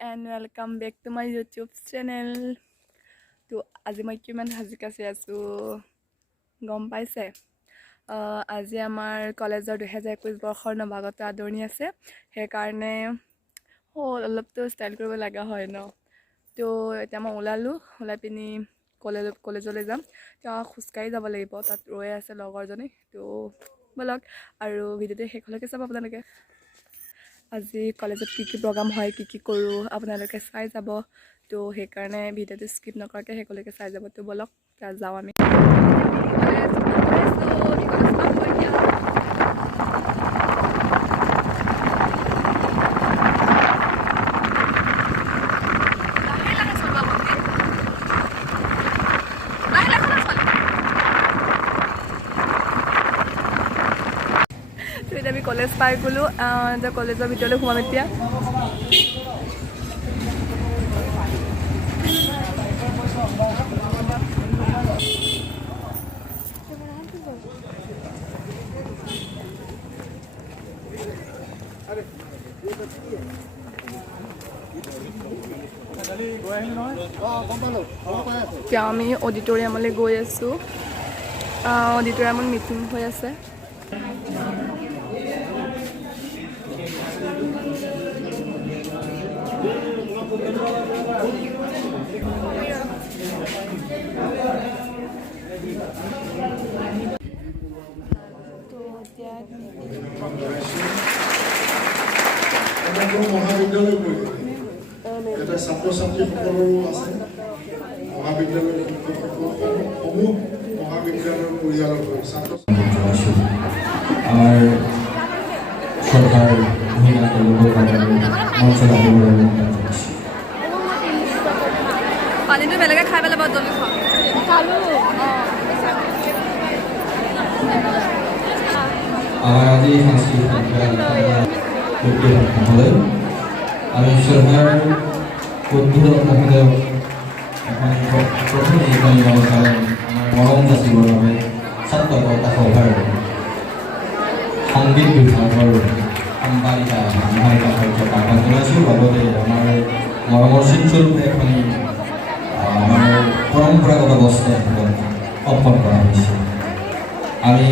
and welcome back to my YouTube channel. To আজি মই কিমান হাজি কাছে আছো গম পাইছে আজি আমাৰ কলেজৰ 2021 বৰ্ষৰ নৱাগত আদৰণি আছে সেই কাৰণে অলপ তো ষ্টাইল কৰিব লাগা হয় ন তো এটা মই ওলাই পিনি কলেজলৈ যাম তো খুস্কাই যাব লাগিব তাত ৰৈ আছে লগৰজনী তো বলক আৰু ভিডিওটো শেষলৈকে চাব আপোনালোকে আজি কলেজত কি প্ৰগ্ৰাম হয় কি কৰো আপোনালোকে চাই যাব তো সেই কাৰণে ভিডিওটো স্কিপ নকৰাকে শেষলৈকে চাই যাব তো বলক যাও আমি আমি কলেজ পাই গলো কলেজৰ ভিতৰলৈ সোমাম এতিয়া এতিয়া আমি অডিটৰিয়ামলৈ গৈ আছো অডিটৰিয়ামত মিটিং হৈ আছে মহাবিদ্যালয় এটা ছাত্ৰ ছাত্ৰীসকলৰো আছে মহাবিদ্যালয়ৰ সমূহ মহাবিদ্যালয়ৰ পৰিয়ালৰ ছাত্ৰ আমাৰ সরকার পানীটো বেলেগে খাই পেলাব জলদি আমার আজি মহোদয় আমি সরকার উদ্বোধক মহোদয় প্রথমে কারণ মৰম যাচিবৰ বাবে ছাত্ৰ সভাৰ সংগীত বিভাগৰ সম্পাদিকা কাৰ্যক আহ্বান জনাইছোঁ লগতে আমাৰ মৰমৰ চিনস্বৰূপে এখন আমাৰ পৰম্পৰাগত বস্ত্ৰ অৰ্পণ কৰা হৈছে আমি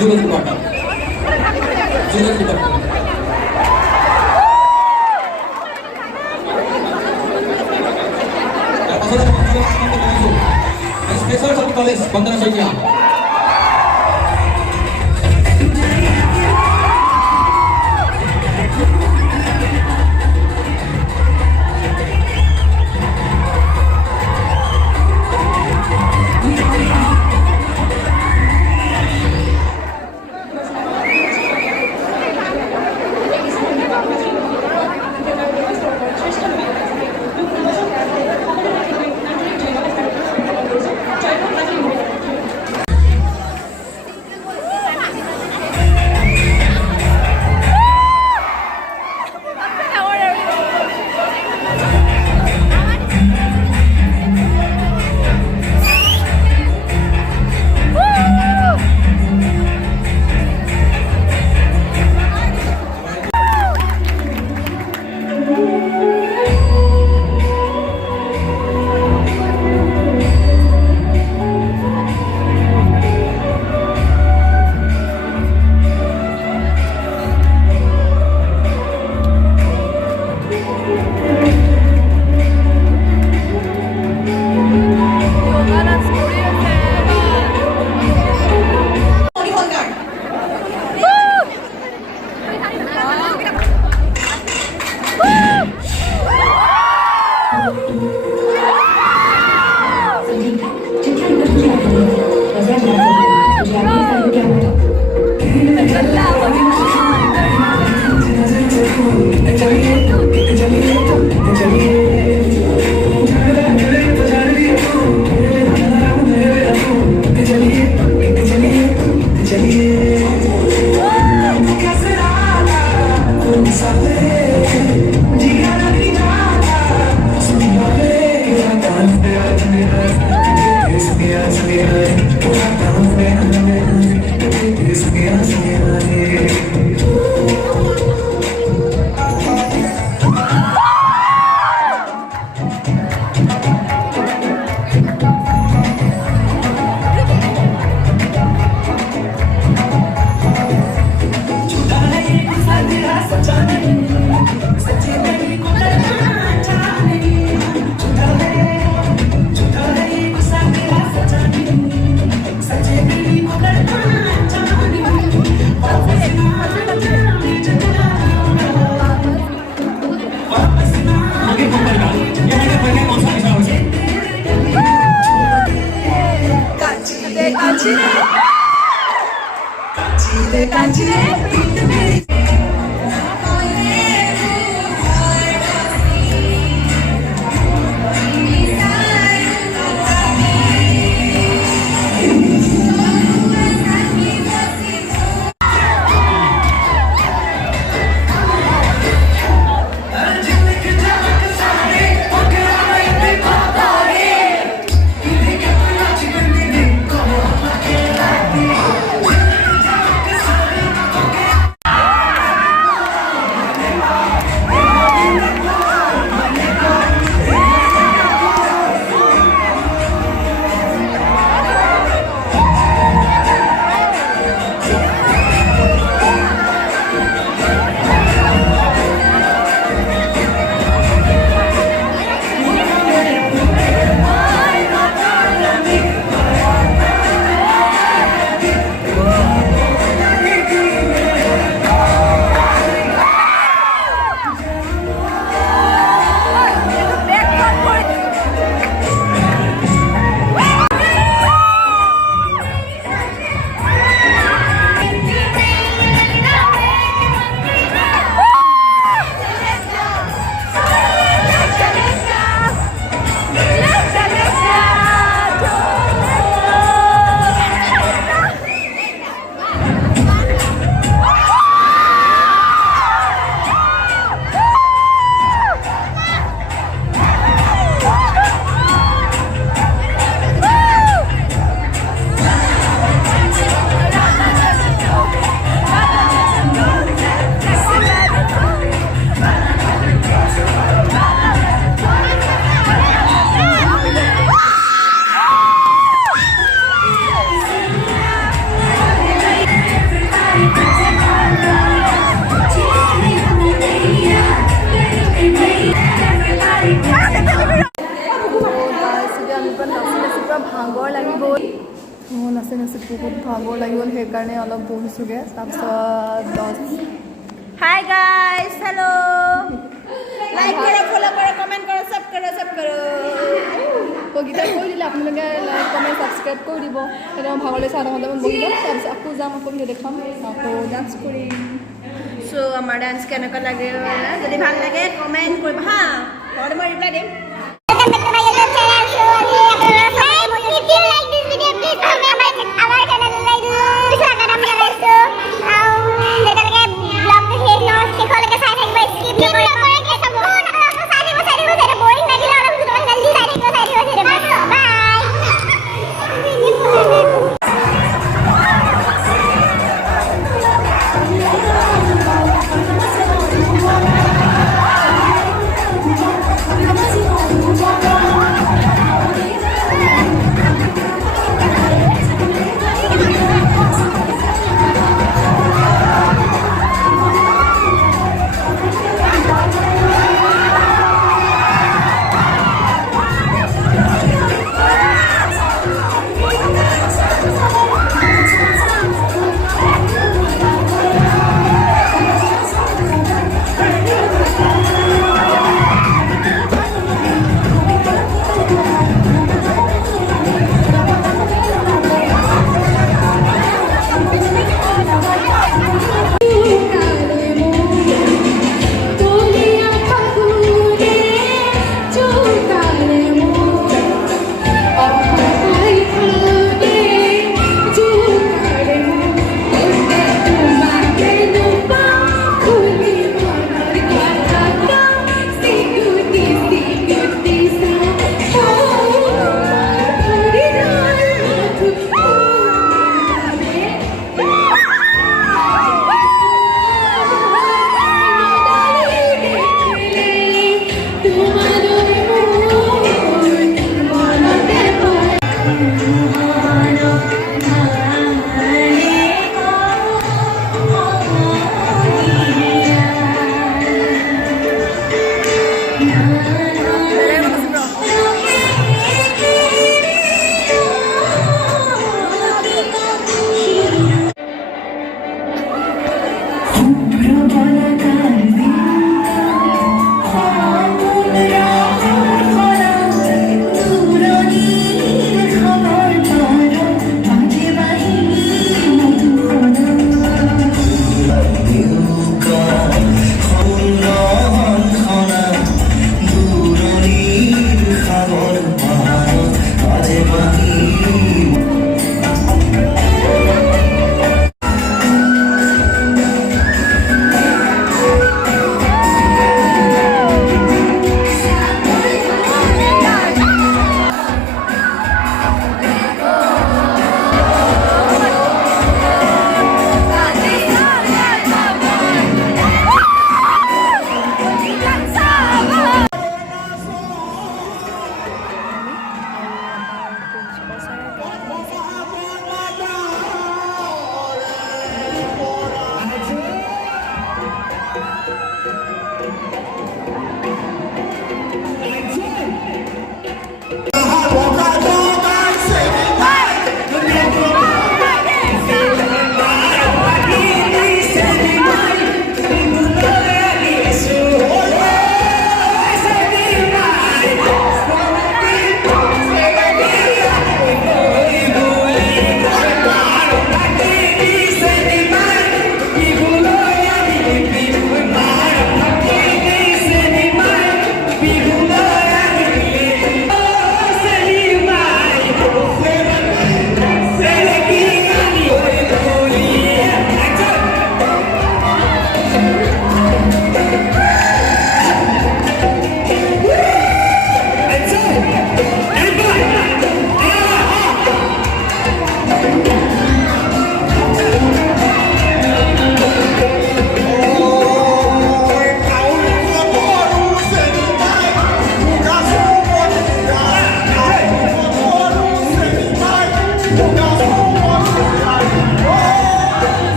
Julius Butler. যোগাযোগ করতে পারেন। Spesial satu college, Bantana Soikia. বহুত ভাগৰ লাগি গ'ল সেইকাৰণে অলপ বহিছোঁগৈ তাৰপিছত हाय गाइस हेलो लाइक करो फॉलो करो कमेंट करो सब करो কগিতা কৈ দিলে আপোনালোকে লাইক কমেণ্ট ছাবস্ক্ৰাইব কৰি দিব তেতিয়া মই ভাগৰ লাগিছে আধা ঘণ্টামান বহি ল'ম তাৰপিছত আকৌ যাম আকৌ ভিডিঅ' দেখাম আকৌ ডান্স কৰিম সো আমাৰ ডান্স কেনেকুৱা লাগে যদি ভাল লাগে কমেন্ট কৰিবা হা ঘৰতে মই ৰিপ্লাই দিম